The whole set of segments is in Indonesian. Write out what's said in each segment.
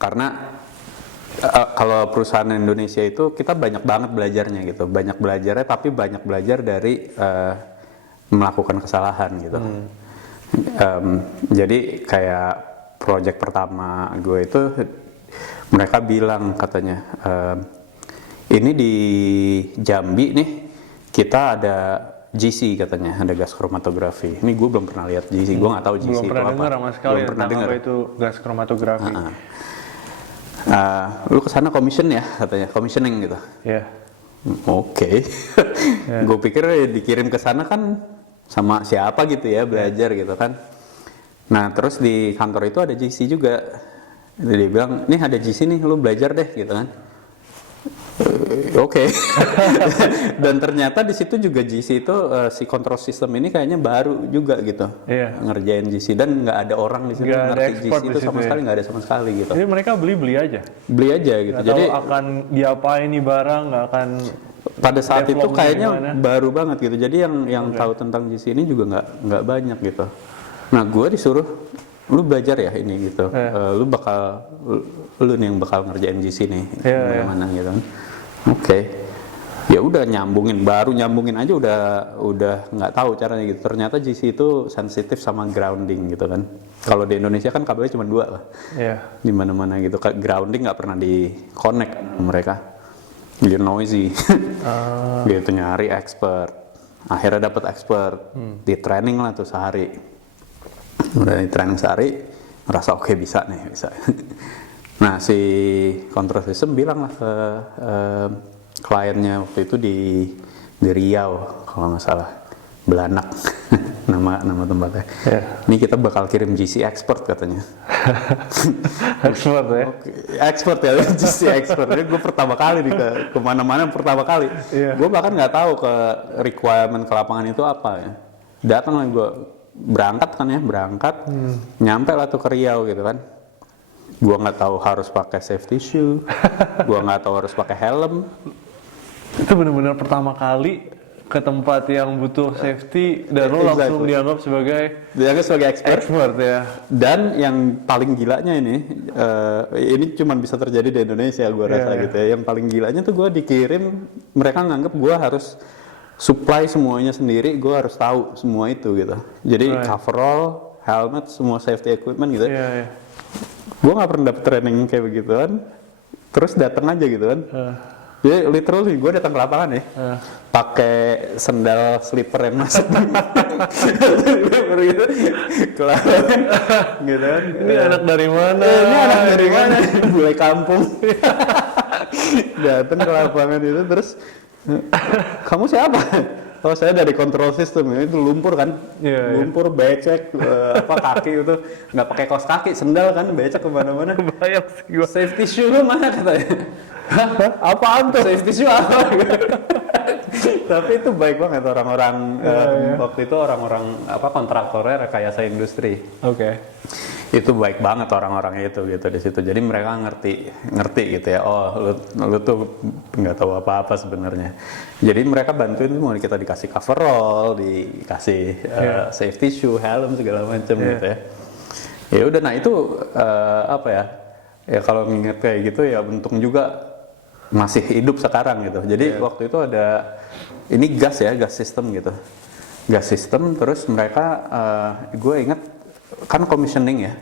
Karena kalau perusahaan Indonesia itu kita banyak banget belajarnya gitu, banyak belajarnya tapi banyak belajar dari melakukan kesalahan gitu. Jadi kayak project pertama gue itu mereka bilang katanya ini di Jambi nih kita ada GC katanya, ada gas kromatografi. Ini gue belum pernah lihat GC, gue nggak tahu GC Belum itu pernah apa. dengar sama sekali Belum pernah dengar. apa itu gas kromatografi. Lu kesana commission ya katanya, commissioning gitu. Iya. Oke. Gue pikir dikirim ke sana kan sama siapa gitu ya, belajar gitu kan. Nah terus di kantor itu ada GC juga. Jadi dia bilang, nih ada GC nih, lu belajar deh gitu kan. Oke. Dan ternyata di situ juga GC itu si control system ini kayaknya baru juga gitu. Iya. Ngerjain GC dan nggak ada orang di sini Nggak ada ngerti expert GC di itu situ sama ya. sekali, nggak ada sama sekali gitu. Jadi mereka beli aja. Beli aja gitu. Nggak Jadi tahu akan diapain nih barang, nggak akan pada saat itu developnya kayaknya gimana. baru banget gitu. Jadi yang tahu tentang GC ini juga nggak banyak gitu. Nah gue disuruh lu belajar ya ini gitu. Lu nih yang bakal ngerjain GC nih gimana gitu kan. Oke. Ya udah baru nyambungin aja udah nggak tahu caranya gitu. Ternyata GC itu sensitif sama grounding gitu kan. Kalau di Indonesia kan kabelnya cuma 2 lah. Iya. Di mana-mana gitu. Grounding nggak pernah di connect mereka. Dia noisy. Gitu nyari expert. Akhirnya dapat expert. Di training lah tuh sehari. Udah di training sehari, ngerasa oke bisa nih, bisa. Nah si control system bilang lah ke kliennya waktu itu di Riau kalau nggak salah, Belanak nama tempatnya. Ini kita bakal kirim GC expert katanya. Expert ya? Expert ya, GC expert. Jadi gue pertama kali nih ke mana-mana pertama kali. Gue bahkan nggak tahu ke requirement ke lapangan itu apa ya. Datang lah gue berangkat, nyampe lah tuh ke Riau gitu kan. Gua nggak tahu harus pakai safety shoe, gua nggak tahu harus pakai helm. Itu benar-benar pertama kali ke tempat yang butuh safety dan lo langsung dianggap sebagai expert ya. Dan yang paling gilanya ini cuma bisa terjadi di Indonesia gua rasa gitu ya. Yang paling gilanya tuh gua dikirim, mereka nganggap gua harus supply semuanya sendiri, gue harus tahu semua itu gitu. Jadi coverall, helmet, semua safety equipment gitu. Gue nggak pernah dapet training kayak begituan. Terus datang aja gitu kan. Jadi literally gue datang ke lapangan ya, pakai sendal slipper yang masuk gitu, ke lapangan, gitu kan. Ini anak dari mana? Ini anak dari mana? Bule kampung. Datang ke lapangan itu terus. Kamu siapa? Oh saya dari control system, itu lumpur kan, lumpur becek, kaki itu nggak pakai kaos kaki, sendal kan becek kemana-mana. Kebayang sih gua. Safety shoe lu mana katanya? Apaan tuh safety shoe apa? Tapi itu baik banget orang-orang waktu itu orang-orang kontraktornya rekayasa industri. Oke. Itu baik banget orang-orangnya itu gitu di situ. Jadi mereka ngerti gitu ya. Oh, lu tuh nggak tahu apa-apa sebenarnya. Jadi mereka bantuin mau kita dikasih coverall, dikasih safety shoe, helm segala macam gitu ya. Ya udah, nah itu ya kalau nginget kayak gitu ya untung juga masih hidup sekarang gitu. Jadi waktu itu ada ini gas sistem gitu. Gas sistem terus mereka gue inget kan commissioning ya,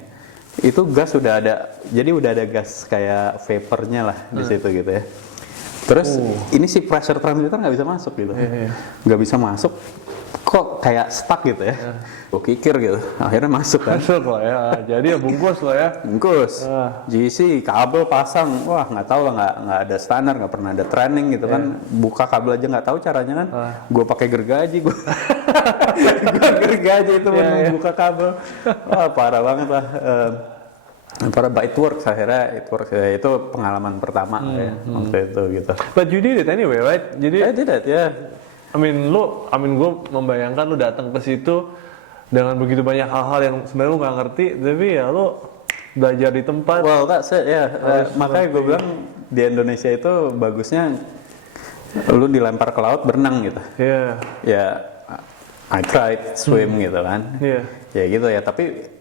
itu gas udah ada, jadi udah ada gas kayak vapornya lah di situ gitu ya. Terus ini si pressure transmitter nggak bisa masuk gitu, nggak bisa masuk, kok kayak stuck gitu ya. Gue kikir gitu, akhirnya masuk kan. Masuk lah ya, jadi ya bungkus lah ya. Bungkus, GC, kabel pasang, wah nggak tahu lah, nggak ada standar, nggak pernah ada training gitu kan. Buka kabel aja nggak tahu caranya kan. Gue pakai gergaji, gue gergaji itu membuka kabel. Wah parah banget lah. But it works akhirnya, itu pengalaman pertama ya waktu itu gitu. But you did it anyway, right? Jadi I did it, ya. gue membayangkan lu datang ke situ dengan begitu banyak hal-hal yang sebenarnya lu nggak ngerti, tapi ya lu belajar di tempat. Well, that's it, ya. Makanya gue bilang di Indonesia itu bagusnya lu dilempar ke laut berenang gitu. Ya, I tried swim gitu kan. Ya gitu ya, tapi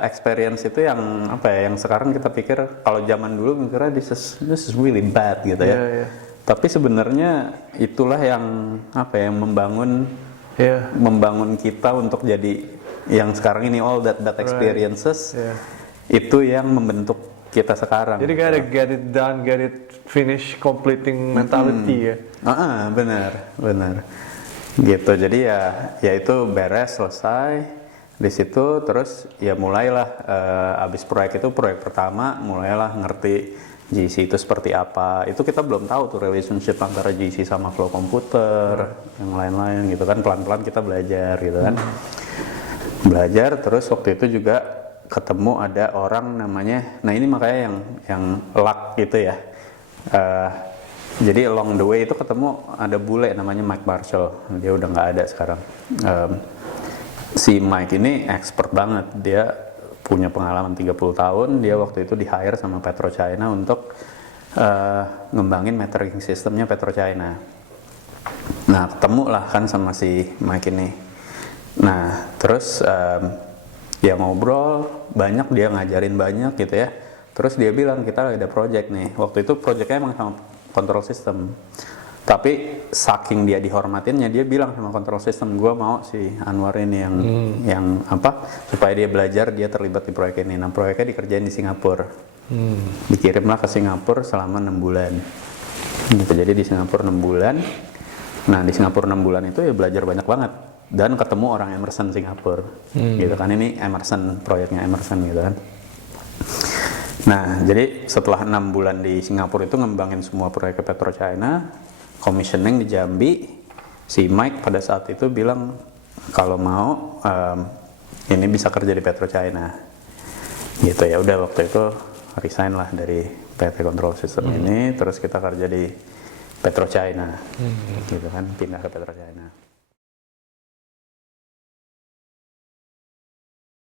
experience itu yang apa ya, yang sekarang kita pikir kalau zaman dulu mikirnya this is really bad gitu ya. Iya. Tapi sebenarnya itulah yang apa ya, yang Iya. membangun kita untuk jadi yang sekarang ini, all that experiences Iya. itu yang membentuk kita sekarang. Jadi kayak ada get it done, get it finish, completing mentality ya. Benar. Gitu. Jadi ya itu beres, selesai. Di situ terus ya mulailah abis proyek pertama mulailah ngerti GC itu seperti apa. Itu kita belum tahu tuh relationship antara GC sama flow komputer, yang lain-lain gitu kan. Pelan-pelan kita belajar gitu kan. Belajar terus waktu itu juga ketemu ada orang namanya, nah ini makanya yang luck gitu ya. Jadi along the way itu ketemu ada bule namanya Mike Marshall. Dia udah nggak ada sekarang. Si Mike ini expert banget, dia punya pengalaman 30 tahun, dia waktu itu di-hire sama PetroChina untuk ngembangin metering sistemnya PetroChina. Nah, ketemu lah kan sama si Mike ini. Nah, terus ya ngobrol, banyak, dia ngajarin banyak gitu ya. Terus dia bilang, kita ada project nih. Waktu itu projectnya emang sama control system. Tapi saking dia dihormatinnya, dia bilang sama control system, gue mau si Anwar ini yang apa, supaya dia belajar, dia terlibat di proyek ini. Nah, proyeknya dikerjain di Singapura. Dikirimlah ke Singapura selama 6 bulan. Gitu. Jadi di Singapura 6 bulan. Nah, di Singapura 6 bulan itu ya belajar banyak banget. Dan ketemu orang Emerson Singapura. Gitu kan, ini Emerson, proyeknya Emerson gitu kan. Nah, jadi setelah 6 bulan di Singapura itu ngembangin semua proyek PetroChina, commissioning di Jambi, si Mike pada saat itu bilang kalau mau ini bisa kerja di PetroChina. Gitu ya, udah waktu itu resign lah dari PT Control System ini, terus kita kerja di PetroChina. Gitu kan, pindah ke PetroChina.